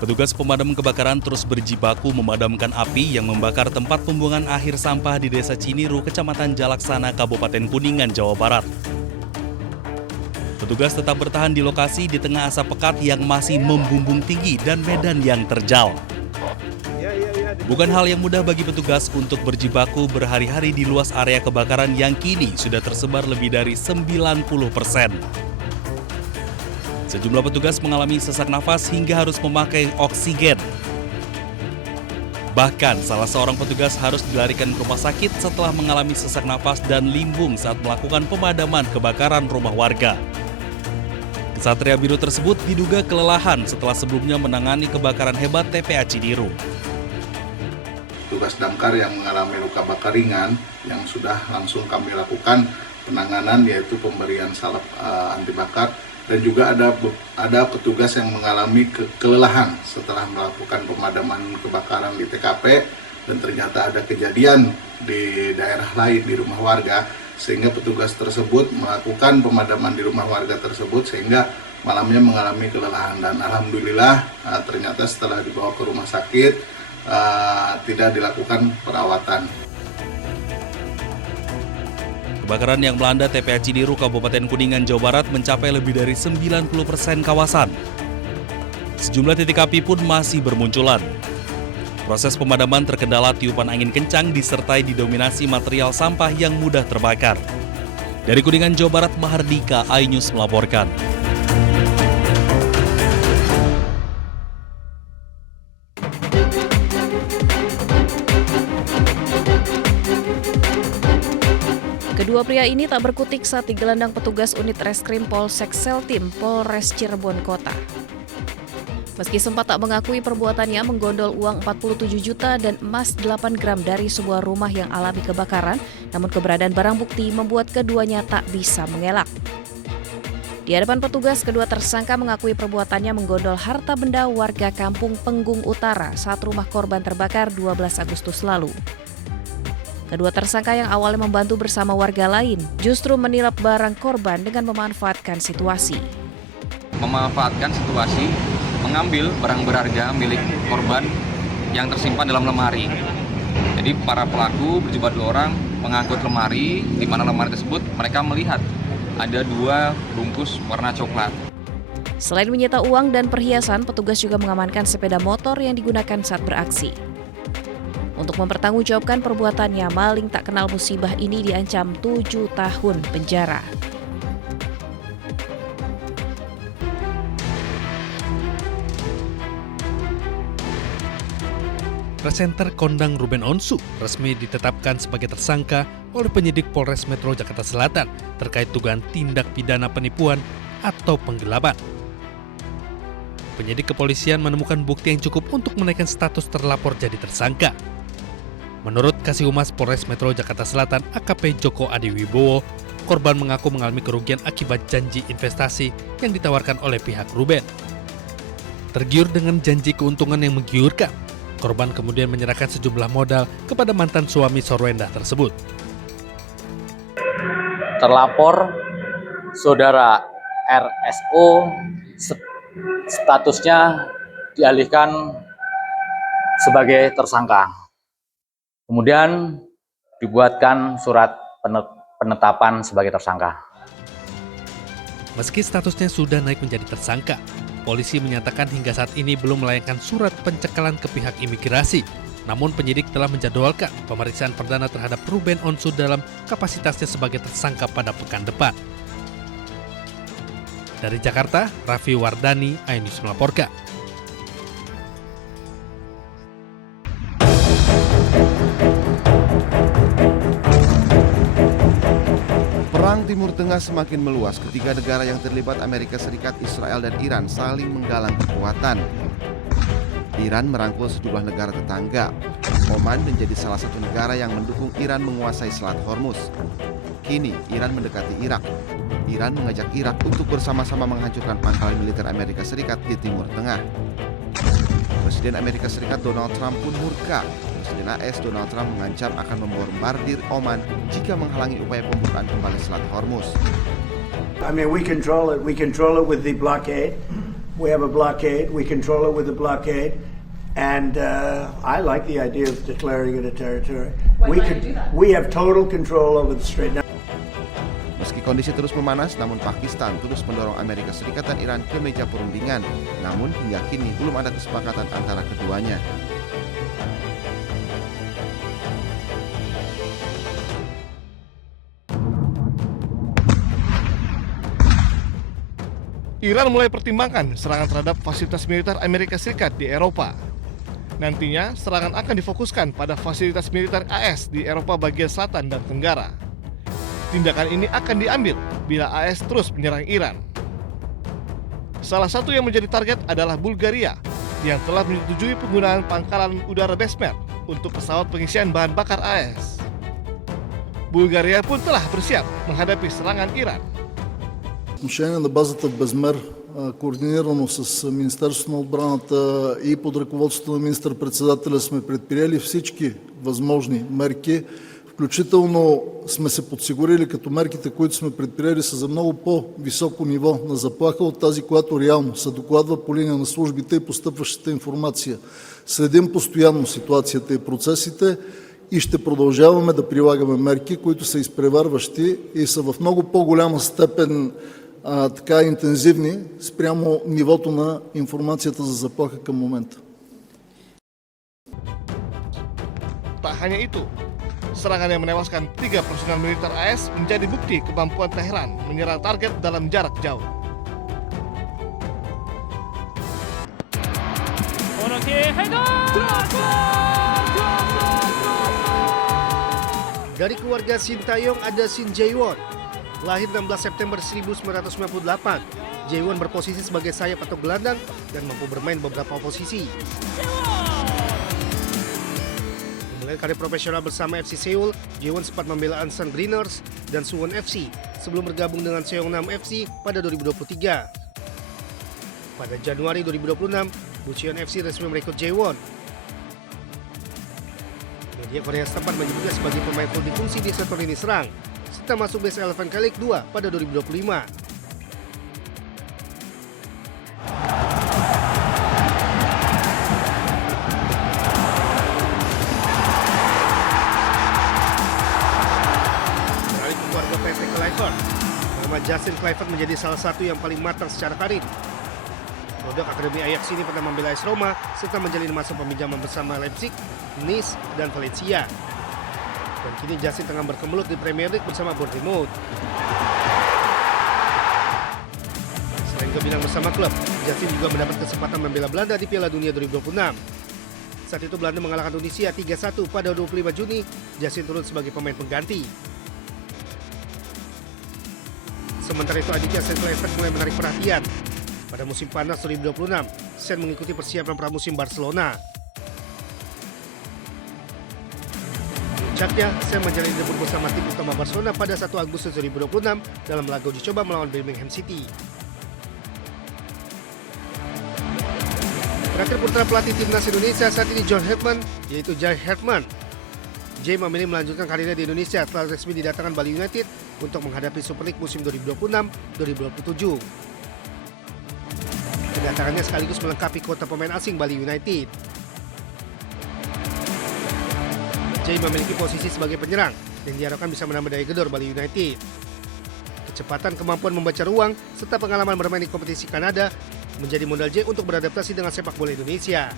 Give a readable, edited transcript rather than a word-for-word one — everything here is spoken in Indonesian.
Petugas pemadam kebakaran terus berjibaku memadamkan api yang membakar tempat pembuangan akhir sampah di Desa Ciniru, Kecamatan Jalaksana, Kabupaten Kuningan, Jawa Barat. Petugas tetap bertahan di lokasi di tengah asap pekat yang masih membumbung tinggi dan medan yang terjal. Bukan hal yang mudah bagi petugas untuk berjibaku berhari-hari di luas area kebakaran yang kini sudah tersebar lebih dari 90%. Sejumlah petugas mengalami sesak nafas hingga harus memakai oksigen. Bahkan salah seorang petugas harus dilarikan ke rumah sakit setelah mengalami sesak nafas dan limbung saat melakukan pemadaman kebakaran rumah warga. Kesatria Biru tersebut diduga kelelahan setelah sebelumnya menangani kebakaran hebat TPA Ciniru. Petugas damkar yang mengalami luka bakar ringan yang sudah langsung kami lakukan penanganan, yaitu pemberian salep anti bakar, dan juga ada petugas yang mengalami kelelahan setelah melakukan pemadaman kebakaran di TKP dan ternyata ada kejadian di daerah lain di rumah warga, sehingga petugas tersebut melakukan pemadaman di rumah warga tersebut sehingga malamnya mengalami kelelahan, dan alhamdulillah ternyata setelah dibawa ke rumah sakit tidak dilakukan perawatan. Kebakaran yang melanda TPA Ciniru, Kabupaten Kuningan, Jawa Barat mencapai lebih dari 90% kawasan. Sejumlah titik api pun masih bermunculan. Proses pemadaman terkendala tiupan angin kencang disertai didominasi material sampah yang mudah terbakar. Dari Kuningan, Jawa Barat, Mahardika, iNews melaporkan. Kedua pria ini tak berkutik saat digelandang petugas unit reskrim Polsek Seltim, Polres Cirebon Kota. Meski sempat tak mengakui perbuatannya menggondol uang 47 juta dan emas 8 gram dari sebuah rumah yang alami kebakaran, namun keberadaan barang bukti membuat keduanya tak bisa mengelak. Di hadapan petugas, kedua tersangka mengakui perbuatannya menggondol harta benda warga kampung Penggung Utara saat rumah korban terbakar 12 Agustus lalu. Kedua tersangka yang awalnya membantu bersama warga lain justru menilap barang korban dengan memanfaatkan situasi. Memanfaatkan situasi, mengambil barang berharga milik korban yang tersimpan dalam lemari. Jadi para pelaku berjumlah 2 orang mengangkut lemari, di mana lemari tersebut mereka melihat ada 2 bungkus warna coklat. Selain menyita uang dan perhiasan, petugas juga mengamankan sepeda motor yang digunakan saat beraksi. Untuk mempertanggungjawabkan perbuatannya, maling tak kenal musibah ini diancam 7 tahun penjara. Presenter kondang Ruben Onsu resmi ditetapkan sebagai tersangka oleh penyidik Polres Metro Jakarta Selatan terkait dugaan tindak pidana penipuan atau penggelapan. Penyidik kepolisian menemukan bukti yang cukup untuk menaikkan status terlapor jadi tersangka. Menurut Kasih Humas Polres Metro Jakarta Selatan AKP Joko Adiwibowo, korban mengaku mengalami kerugian akibat janji investasi yang ditawarkan oleh pihak Ruben. Tergiur dengan janji keuntungan yang menggiurkan, korban kemudian menyerahkan sejumlah modal kepada mantan suami Sorwenda tersebut. Terlapor saudara RSO statusnya dialihkan sebagai tersangka. Kemudian dibuatkan surat penetapan sebagai tersangka. Meski statusnya sudah naik menjadi tersangka, polisi menyatakan hingga saat ini belum melayangkan surat pencekalan ke pihak imigrasi. Namun penyidik telah menjadwalkan pemeriksaan perdana terhadap Ruben Onsu dalam kapasitasnya sebagai tersangka pada pekan depan. Dari Jakarta, Raffi Wardani, iNews melaporkan. Perang Timur Tengah semakin meluas ketika negara yang terlibat Amerika Serikat, Israel, dan Iran saling menggalang kekuatan. Iran merangkul sejumlah negara tetangga. Oman menjadi salah satu negara yang mendukung Iran menguasai Selat Hormuz. Kini Iran mendekati Irak. Iran mengajak Irak untuk bersama-sama menghancurkan pangkalan militer Amerika Serikat di Timur Tengah. Presiden Amerika Serikat Donald Trump pun murka. Presiden AS Donald Trump mengancam akan membombardir Oman jika menghalangi upaya pembukaan kembali Selat Hormuz. I mean, we control it with the blockade. We have a blockade. We control it with a blockade. And I like the idea of declaring it a territory. We have total control over the Strait. Meski kondisi terus memanas, namun Pakistan terus mendorong Amerika Serikat dan Iran ke meja perundingan. Namun hingga kini belum ada kesepakatan antara keduanya. Iran mulai pertimbangkan serangan terhadap fasilitas militer Amerika Serikat di Eropa. Nantinya, serangan akan difokuskan pada fasilitas militer AS di Eropa bagian selatan dan tenggara. Tindakan ini akan diambil bila AS terus menyerang Iran. Salah satu yang menjadi target adalah Bulgaria, yang telah menyetujui penggunaan pangkalan udara Besmer untuk pesawat pengisian bahan bakar AS. Bulgaria pun telah bersiap menghadapi serangan Iran. Отношение на базата в Безмер, координирано с Министерството на отбраната и под ръководството на министър-председателя сме предприели всички възможни мерки, включително сме се подсигурили като мерките, които сме предприели са за много по-високо ниво на заплаха от тази, която реално се докладва по линия на службите и постъпващата информация. Следим постоянно ситуацията и процесите и ще продължаваме да прилагаме мерки, които са изпреварващи и са в много по-голяма степен така интензивни спрямо нивото на информацията за заплаха към момента. Tak hanya itu, serangan yang menewaskan 3 personel militer AS menjadi bukti kemampuan Teheran menyerang target dalam jarak jauh. Dari keluarga Sintayong ada Shin Jae-won. Lahir 16 September 1998, Jae-won berposisi sebagai sayap atau gelandang dan mampu bermain beberapa posisi. Memulai karir profesional bersama FC Seoul, Jae-won sempat membela Ansan Greeners dan Suwon FC sebelum bergabung dengan Seongnam FC pada 2023. Pada Januari 2026, Bucheon FC resmi merekrut Jae-won. Media Korea setempat menyebutnya sebagai pemain multifungsi di sektor lini serang, serta masuk base 11 K-League 2 pada 2025. Beralih ke keluarga Patrick Kluivert, nama Justin Kluivert menjadi salah satu yang paling matang secara karir. Produk Akademi Ajax ini pernah membela AS Roma serta menjalin masa peminjaman bersama Leipzig, Nice, dan Valencia. Dan kini Justin tengah berkemelut di Premier League bersama Bournemouth. Selain kebinang bersama klub, Justin juga mendapat kesempatan membela Belanda di Piala Dunia 2026. Saat itu Belanda mengalahkan Tunisia 3-1 pada 25 Juni, Justin turun sebagai pemain pengganti. Sementara itu adiknya Shen Kluivert mulai menarik perhatian. Pada musim panas 2026, Shen mengikuti persiapan pramusim Barcelona. Puncaknya, Shen menjalani debut bersama tim utama Barcelona pada 1 Agustus 2026 dalam laga uji coba melawan Birmingham City. Terakhir putra pelatih timnas Indonesia saat ini John Herdman, yaitu Jai Herdman. Jai memilih melanjutkan karirnya di Indonesia setelah resmi didatangkan Bali United untuk menghadapi Super League musim 2026-2027. Kedatangannya sekaligus melengkapi kuota pemain asing Bali United. Jai memiliki posisi sebagai penyerang dan diharapkan bisa menambah daya gedor Bali United. Kecepatan, kemampuan membaca ruang, serta pengalaman bermain di kompetisi Kanada menjadi modal Jai untuk beradaptasi dengan sepak bola Indonesia.